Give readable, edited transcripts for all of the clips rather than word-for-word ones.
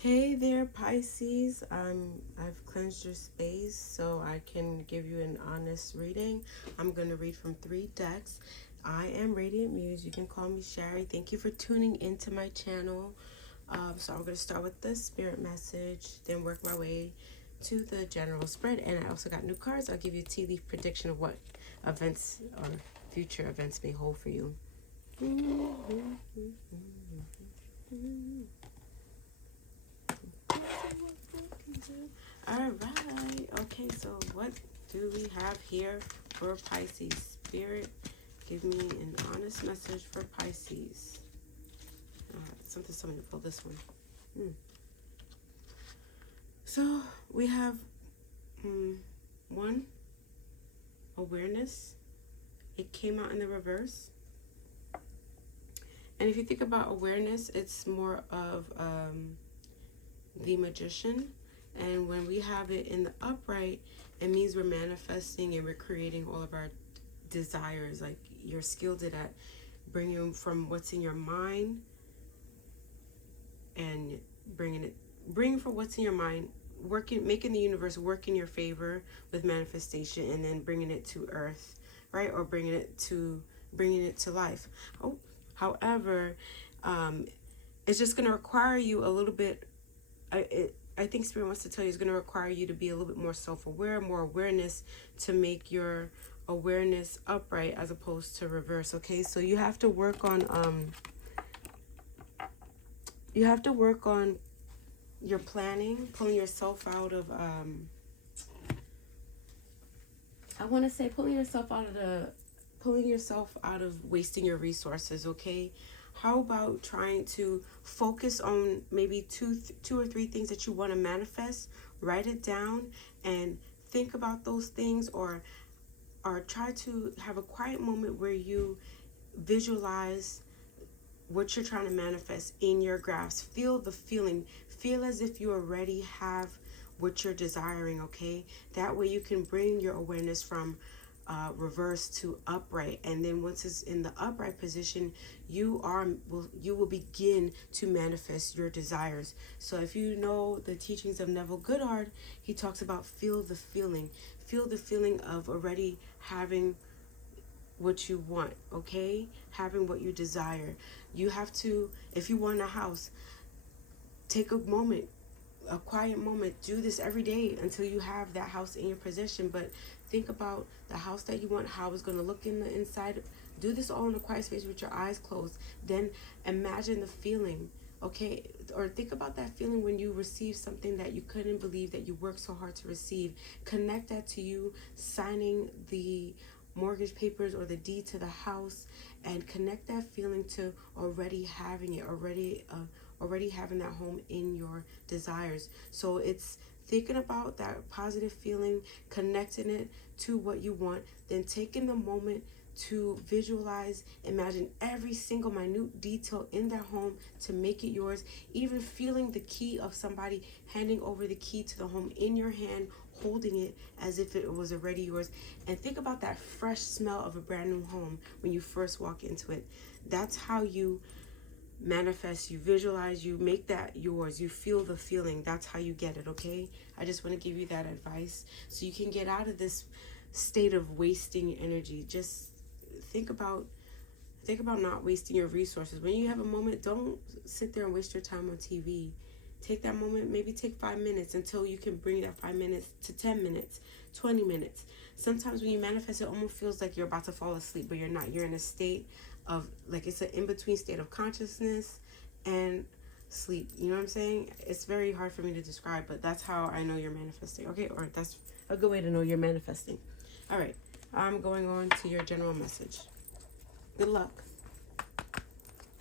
Hey there, Pisces. I've cleansed your space so I can give you an honest reading. I'm going to read from 3 decks. I am Radiant Muse. You can call me Sherry. Thank you for tuning into my channel. So I'm going to start with the spirit message, then work my way to the general spread. And I also got new cards. I'll give you a tea leaf prediction of what events or future events may hold for you. Alright, okay, so what do we have here for Pisces? Spirit, give me an honest message for Pisces. Something's telling me to pull this one. So we have one, awareness. It came out in the reverse. And if you think about awareness, it's more of the magician. And when we have it in the upright, it means we're manifesting and we're creating all of our desires. Like you're skilled at bringing from what's in your mind and bringing from what's in your mind, making the universe work in your favor with manifestation, and then bringing it to earth, right? Or bringing it to life. However, it's just going to require you a little bit. I think Spirit wants to tell you it's going to require you to be a little bit more self-aware, more awareness to make your awareness upright as opposed to reverse. Okay, so you have to work on your planning, pulling yourself out of pulling yourself out of wasting your resources. Okay, how about trying to focus on maybe two or three things that you want to manifest? Write it down and think about those things, or try to have a quiet moment where you visualize what you're trying to manifest in your grasp. Feel the feeling. Feel as if you already have what you're desiring, okay? That way you can bring your awareness from reverse to upright, and then once it's in the upright position, you will begin to manifest your desires. So if you know the teachings of Neville Goddard, he talks about feel the feeling of already having what you want, okay? Having what you desire. You have to, if you want a house, take a quiet moment. Do this every day until you have that house in your possession. But think about the house that you want, how it's going to look in the inside. Do this all in a quiet space with your eyes closed. Then imagine the feeling, okay? Or think about that feeling when you receive something that you couldn't believe that you worked so hard to receive. Connect that to you signing the mortgage papers or the deed to the house, and connect that feeling to already having it, already having that home in your desires. So it's thinking about that positive feeling, connecting it to what you want, then taking the moment to visualize, imagine every single minute detail in that home to make it yours, even feeling the key of somebody handing over the key to the home in your hand, holding it as if it was already yours. And think about that fresh smell of a brand new home when you first walk into it. That's how you manifest, you visualize, you make that yours, you feel the feeling. That's how you get it, okay? I just want to give you that advice so you can get out of this state of wasting energy. Just think about not wasting your resources. When you have a moment, don't sit there and waste your time on TV. Take that moment, maybe take 5 minutes until you can bring that 5 minutes to 10 minutes, 20 minutes. Sometimes when you manifest, it almost feels like you're about to fall asleep, but you're not. You're in a state of, like, it's an in-between state of consciousness and sleep. You know what I'm saying? It's very hard for me to describe, but that's how I know you're manifesting, okay? Or that's a good way to know you're manifesting. All right, I'm going on to your general message. Good luck.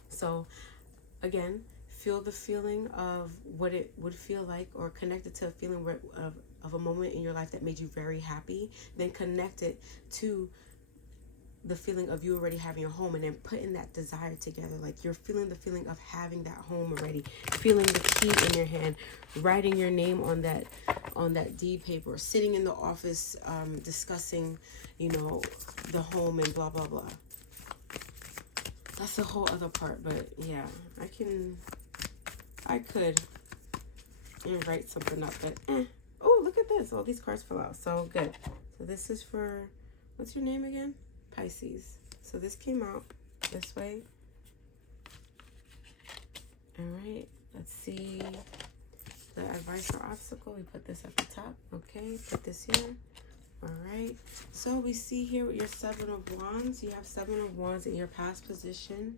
So, again, feel the feeling of what it would feel like, or connect it to a feeling of a moment in your life that made you very happy. Then connect it to the feeling of you already having your home, and then putting that desire together. Like you're feeling the feeling of having that home already, feeling the key in your hand, writing your name on that deed paper, or sitting in the office discussing, the home and blah blah blah. That's the whole other part, but yeah, I could and write something up, but oh, look at this. All these cards fell out. So good. So this is for, what's your name again? Pisces. So this came out this way. All right. Let's see. The advice or obstacle. We put this at the top. Okay. Put this here. All right. So we see here with your 7 of Wands. You have 7 of Wands in your past position.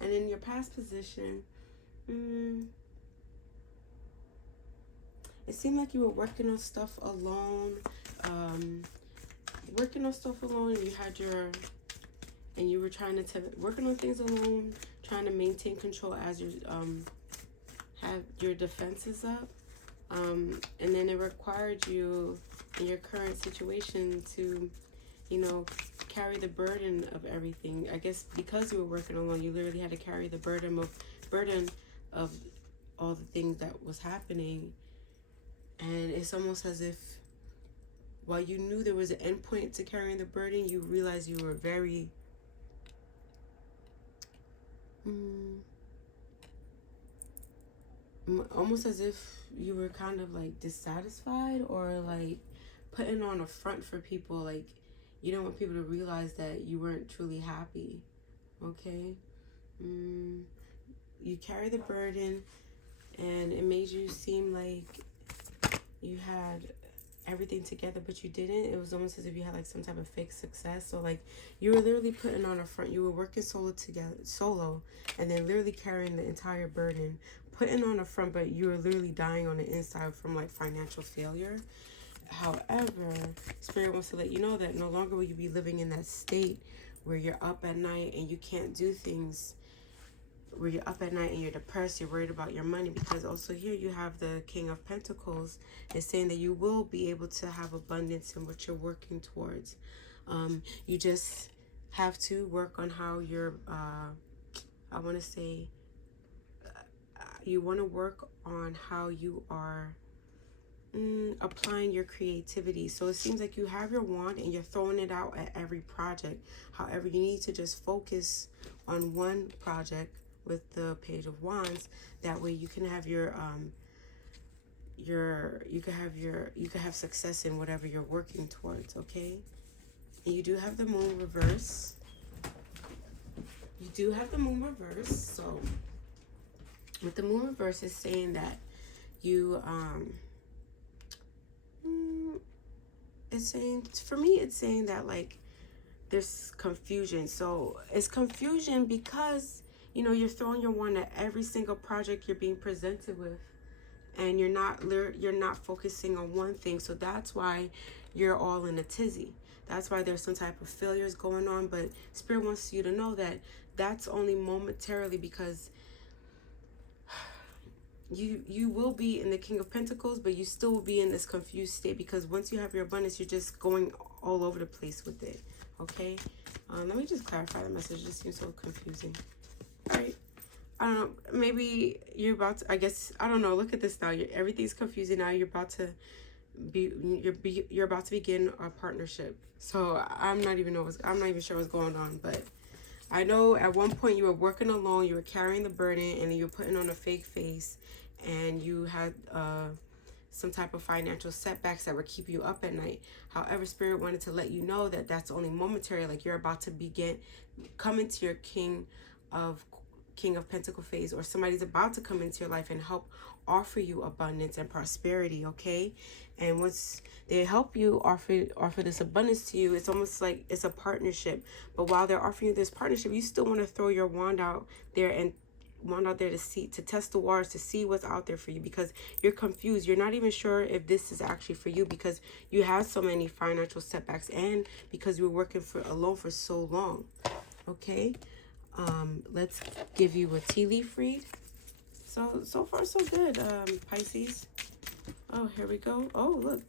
And in your past position, it seemed like you were working on stuff alone. And you had and you were trying to working on things alone, trying to maintain control as you have your defenses up. And then it required you in your current situation to, you know, carry the burden of everything. I guess because you were working alone, you literally had to carry the burden of all the things that was happening. And it's almost as if while you knew there was an end point to carrying the burden, you realized you were very almost as if you were kind of like dissatisfied, or like putting on a front for people. Like you don't want people to realize that you weren't truly happy. Okay. You carry the burden, and it made you seem like you had everything together, but you didn't. It was almost as if you had like some type of fake success. So like you were literally putting on a front. You were working solo, and then literally carrying the entire burden, putting on a front, but you were literally dying on the inside from like financial failure. However, Spirit wants to let you know that no longer will you be living in that state where you're up at night and you can't do things, where you're up at night and you're depressed, you're worried about your money. Because also here you have the King of Pentacles. It's saying that you will be able to have abundance in what you're working towards. You just have to work on how you're, I want to say, you want to work on how you are applying your creativity. So it seems like you have your wand and you're throwing it out at every project. However, you need to just focus on one project with the Page of Wands. That way you can have you can have success in whatever you're working towards. Okay. And you do have the Moon reverse. So with the Moon reverse, is saying that you it's saying, for me, it's saying that like there's confusion. So it's confusion because, you know, you're throwing your wand at every single project you're being presented with, and you're not focusing on one thing. So that's why you're all in a tizzy. That's why there's some type of failures going on. But Spirit wants you to know that that's only momentarily, because you will be in the King of Pentacles, but you still will be in this confused state, because once you have your abundance, you're just going all over the place with it. Okay. Let me just clarify the message. It just seems so confusing. All right. I don't know. Maybe you're about to, I guess, I don't know. Look at this now. Everything's confusing now. You're about to begin a partnership. So I'm not even sure what's going on, but I know at one point you were working alone, you were carrying the burden, and you were putting on a fake face, and you had some type of financial setbacks that were keeping you up at night. However, Spirit wanted to let you know that that's only momentary. Like you're about to come into your King of Pentacle phase, or somebody's about to come into your life and help offer you abundance and prosperity. Okay. And once they help you offer this abundance to you, it's almost like it's a partnership. But while they're offering you this partnership, you still want to throw your wand out there to test the waters, to see what's out there for you, because you're confused. You're not even sure if this is actually for you, because you have so many financial setbacks, and because you were working alone for so long. Okay. Let's give you a tea leaf read. So far so good, Pisces. Oh, here we go. Oh, look.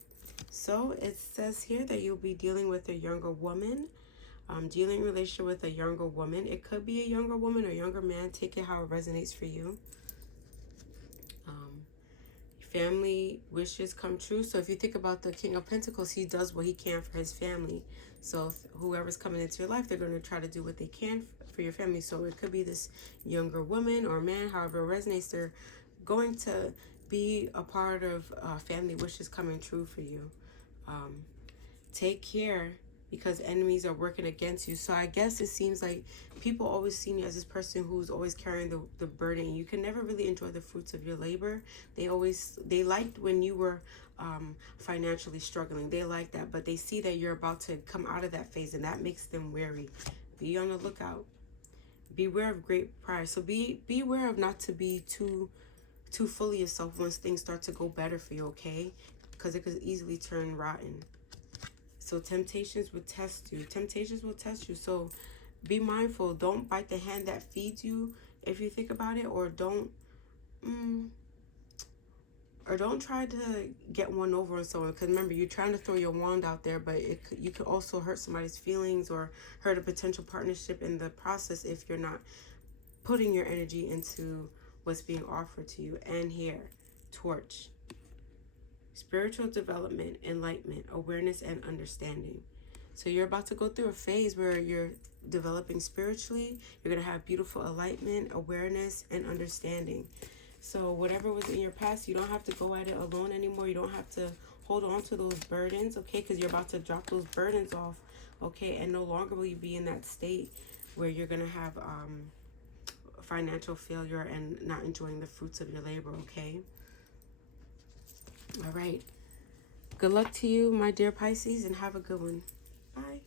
So it says here that you'll be dealing with a younger woman. Dealing in relationship with a younger woman. It could be a younger woman or younger man. Take it how it resonates for you. Family wishes come true. So if you think about the King of Pentacles, he does what he can for his family. So if whoever's coming into your life, they're going to try to do what they can for your family. So it could be this younger woman or man, however it resonates. They're going to be a part of family wishes coming true for you. Take care, because enemies are working against you. So I guess it seems like people always see you as this person who's always carrying the burden. You can never really enjoy the fruits of your labor. They liked when you were financially struggling. They like that, but they see that you're about to come out of that phase, and that makes them wary. Be on the lookout. Beware of great pride. So beware of not to be too full of yourself once things start to go better for you, okay? Because it could easily turn rotten. So temptations will test you. Temptations will test you. So be mindful. Don't bite the hand that feeds you, if you think about it, or don't try to get one over on someone. Because remember, you're trying to throw your wand out there, but you could also hurt somebody's feelings or hurt a potential partnership in the process if you're not putting your energy into what's being offered to you. And here, Torch. Spiritual development, enlightenment, awareness, and understanding. So you're about to go through a phase where you're developing spiritually. You're going to have beautiful enlightenment, awareness, and understanding. So whatever was in your past, you don't have to go at it alone anymore. You don't have to hold on to those burdens, okay? Because you're about to drop those burdens off, okay? And no longer will you be in that state where you're going to have financial failure and not enjoying the fruits of your labor, okay? All right. Good luck to you, my dear Pisces, and have a good one. Bye.